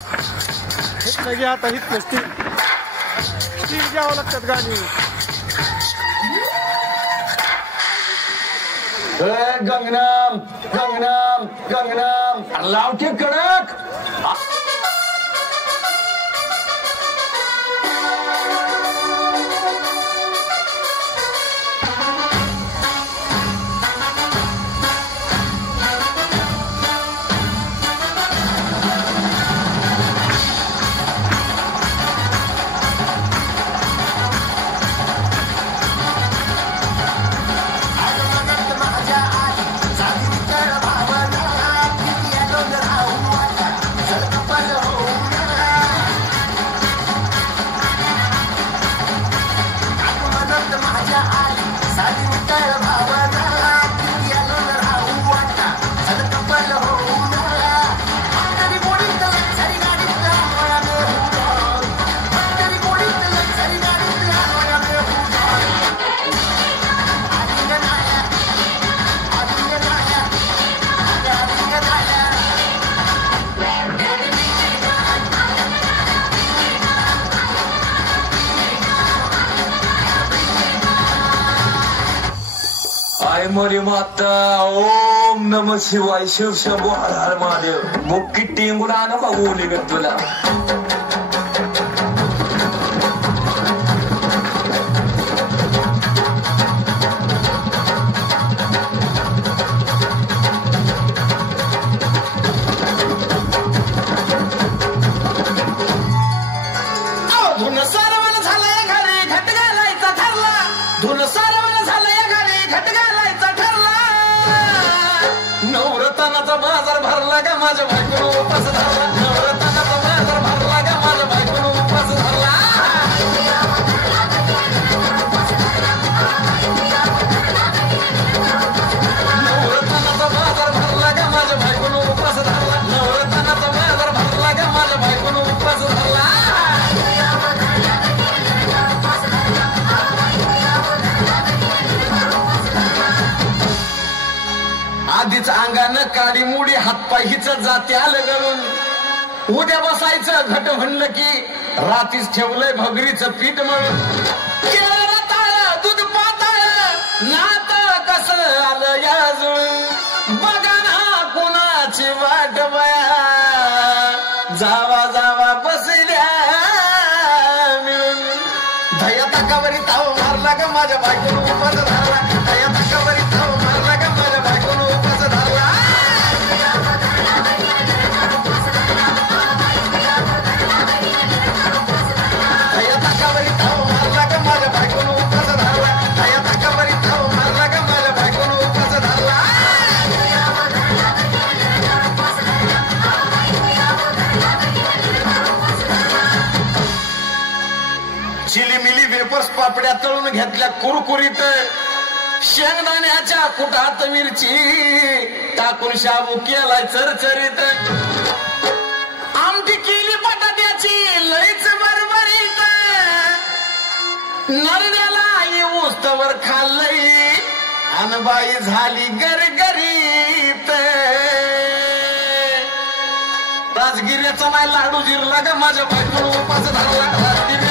लगे आता हित स्टील घ्यावं लागतात गाणी. गंगनाम गंगनाम गंगनाम लाव की कडक. मोरी माता ओम नम शिवाय शिव शंभो हर हर महादेव. मुक्की टिंगुडा नका ओली ग तुला. धुन सारवण झालंय घरी घट घालायचा ठरला. धुन सारवण झालंय घरी घट घालायचा ठरला. नवरत्नाचा बाजार भरला का माझ्या बायकोनं उपास धरला. नवरत्नाचा बाजार भरला का माझ्या बायकोनं उपास धरला. नवरत्नाचा बाजार भरला का माझ्या बायकोनं उपास धरला. नवरत्नाचा बाजार भरला का माझ्या बायकोनं उपास धरला. आधीच अंगानं काडी मुडी हातपाय हिच जाते आलं गळून. उद्या बसायचं घट म्हणलं की रातीच ठेवलंय भगरीचं पीठ मळून. केळं रताळ दूध पाताळ नात कसं आलं या जुळून. बघा ना कोणाची वाट बया जावा जावा बसल्या मिळून. धया ताकावरी ताव मारला का माझ्या बायकोनं उपास धरला. धया ताकावरी ताव मारला का माझ्या बायकोनं उपास धरला. धया ताकावरी ताव मारला का माझ्या बायकोनं उपास धरला. धया ताकावरी ताव मारला का माझ्या बायकोनं उपास धरला. चिलीमिली वेपर्स पापड्या तळून घेतल्या कुरकुरीत. शेंगदाण्याच्या कुटात मिरची टाकून शाबू केलाय चरचरीत. आमटी केली बटाट्याची लईच बरबरीत. नरड्याला येऊस तवर खाल्लंय अनबाई झाली गरगरीत. राजगिऱ्याचा नाही लाडू जिरला का माझ्या बायकोनं उपास धरला.